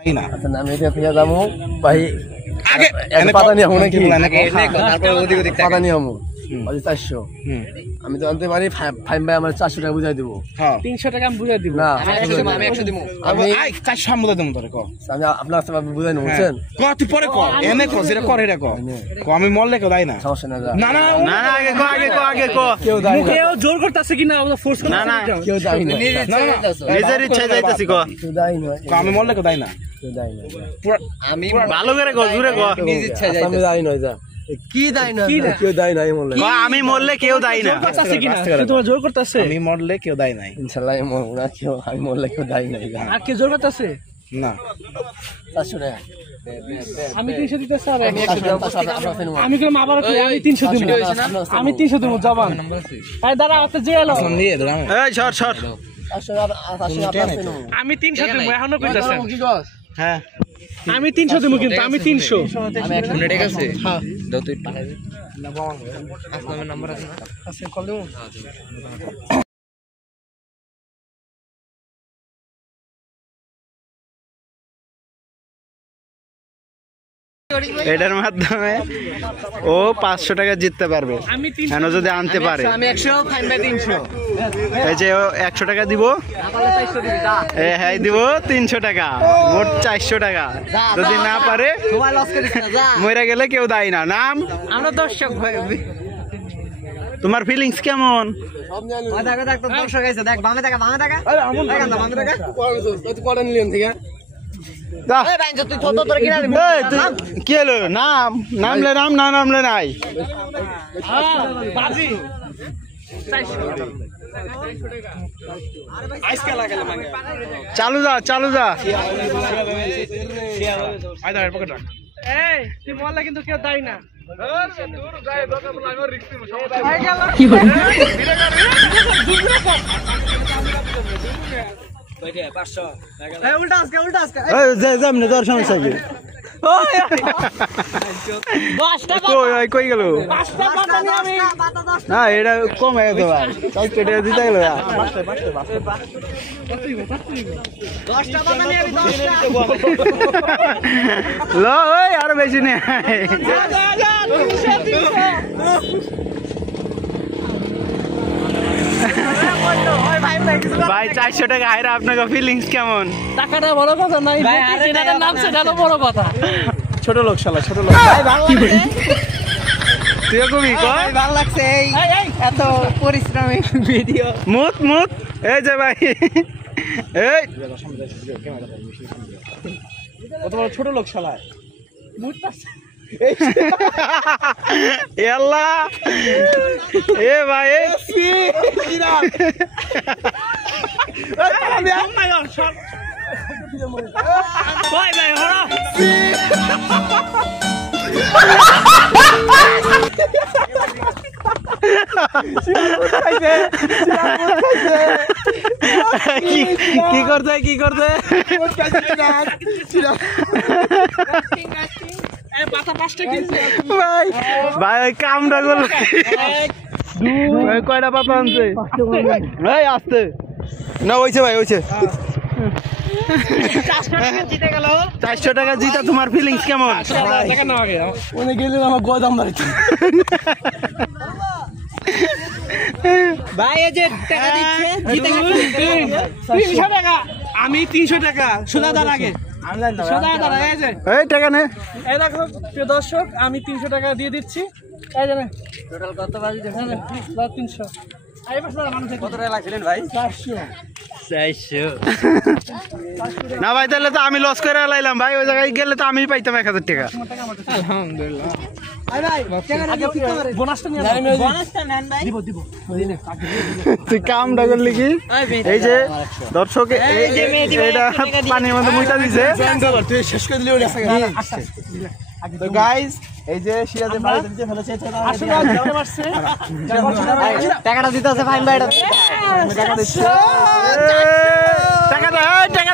তাই না আচ্ছা আমি এটা ফিরে যাবো ভাই আগে পাতা নিয়ে আমো নাকি পাতা নিয়ে আমো 400 আমি তো আনতে পারি ফাইম ভাই আমার 400 টাকা বুঝাই দেবো 300 টাকা আমি বুঝাই দিব না আমি 100 দিব আমি 400 আমুদা দেবো তোরে ক আমি আপনার সাথে বুঝাই নেব বুঝছেন ক তুই পরে ক এনে ক যেটা করে এটা ক আমি মরলে কেউ দেয় না সমস্যা না না না না না আগে ক কেউ দেয় না কেউ জোর করতেছে কিনা আমরা ফোর্স করতে না না কেউ দেয় না নিজের ইচ্ছা যাইতাছি ক কেউ দেয় না আমি মরলে কেউ দেয় না কেউ দেয় না আমি ভালো করে ক জোরে ক নিজ ইচ্ছা যাই আমি দেয় না যা কি দেয় না কেউ দেয় না বললে ক আমি মরলে কেউ দেয় না করতেছে কিনা তোমার জোর করতেছে আমি মরলে কেউ দেয় নাই ইনশাআল্লাহ না কেউ আমি বললে কেউ দেয় না আর কে জোর করতেছে না 400 টাকা আমি 300 দিতে স্যার আমি কইলাম আবার আমি 300 দিব আমি 300 দিব জবান আরে দাঁড়া আতে যে এলো নিয়ে দাঁড়া এই সর আমি 300 দিব এখনো কইতাছেন কি কস হ্যাঁ আমি 300 দিব কিন্তু আমি 300 আমি 100 টাকা আছে হ্যাঁ দাও তুই টাকা দে আসলামের নাম্বার আছে না আছে কল দেব এটার মাধ্যমে ও 500 টাকা জিততে পারবে আমি কেন যদি আনতে পারে আমি 100 ফাইন বাই 300 এই যে ও 100 টাকা দিব হ্যাঁ দিব 300 টাকা মোট 400 টাকা যদি না পারে তোমার লস করিস না যা মরে গেলে কেউ দেয় না নাম আমরা দর্শক ভাই তোমার ফিলিংস কেমন সব জানি দেখ তো দর্শক আছে দেখ বামে দেখা আরে আমন বামে দেখা তুই কোন নিলেন ঠিক আছে এই ভাই তুই তোর কিনা দিবি কি হলো নামলে না নামলে নাই বাজি আজকে লাগালে মানে চালু যা আয় দাঁড়া পকেট রাখ এই তুই বললে কিন্তু কেউ দেয় না যেমনি তোর সমস্যা কি কই গেল না এটা কম হয়ে গেছে ভাই কেটে দিতে গেল আরো বেশি নেই ভাই 400 টাকা আইরা আপনাকে ফিলিংস কেমন টাকাটা বড় কথা নাই যেটার নাম সেটা বড় কথা ছোট লোক শালা ছোট লোক তুই কবি কয় ভালো লাগছে এই এত পরিশ্রমী ভিডিও মুত এই যে ভাই এই কত বড় ছোট লোক শালা আল্লাহ এ ভাই কি করতে ভাই ওই কামটা করলো কয়টা পাতা আনছে ভাই আসতে না হয়েছে ভাই হয়েছে 400 টাকা জিতা তোমার ফিলিংস কেমন ওনে গেলে আমার গোদাম বাড়িতে ভাই এই যে টাকা দিচ্ছে জিতে গেছে 300 টাকা আমি 300 টাকা সোজা দাঁড় আগে সোজা দাঁড় এই যে এই টাকা নে এই দেখো প্রিয় দর্শক আমি 300 টাকা দিয়ে দিচ্ছি এই জানেন টোটাল কত বাজি দেখেন 300 এই পাশে মানুষ কত টাকা লাগছিলেন ভাই 400 না ভাই তাহলে তো আমি লস করে লাইলাম ভাই ওই জায়গায় গেলে তো আমি পাইতাম 1000 টাকা আলহামদুলিল্লাহ আই ভাই আগে বোনাসটা নিয়ে বোনাসটা নেন ভাই দিব তুই কামটা করলি কি এই যে দর্শক এটা পানির মধ্যে মুইটা দিছে তুই শেষ করে দিলি ওটা তো গাইস এই যে সিরাজের বাড়িতে দিতে ফেলেছে আসলে কেমন আসছে টাকাটা দিতে আছে ফাইন ভাই টাকা দিচ্ছে টাকা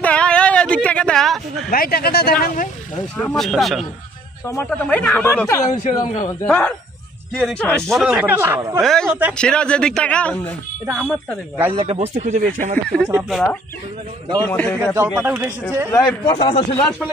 দে এদিক টাকা দে ভাই টাকাটা দেখান ভাই আচ্ছা টমাটো তো ভাই না ছোট লোক আমি সেরাম খাবো কি রিকশা বড় বড় রিকশা এই সিরাজ এদিক টাকা এটা আমার তারে গাইজ একটা বস্তি খুঁজে পেয়েছি আমরা দেখতে পাচ্ছেন আপনারা জলপাটা উঠে এসেছে ভাই পড়া ছিল আসলে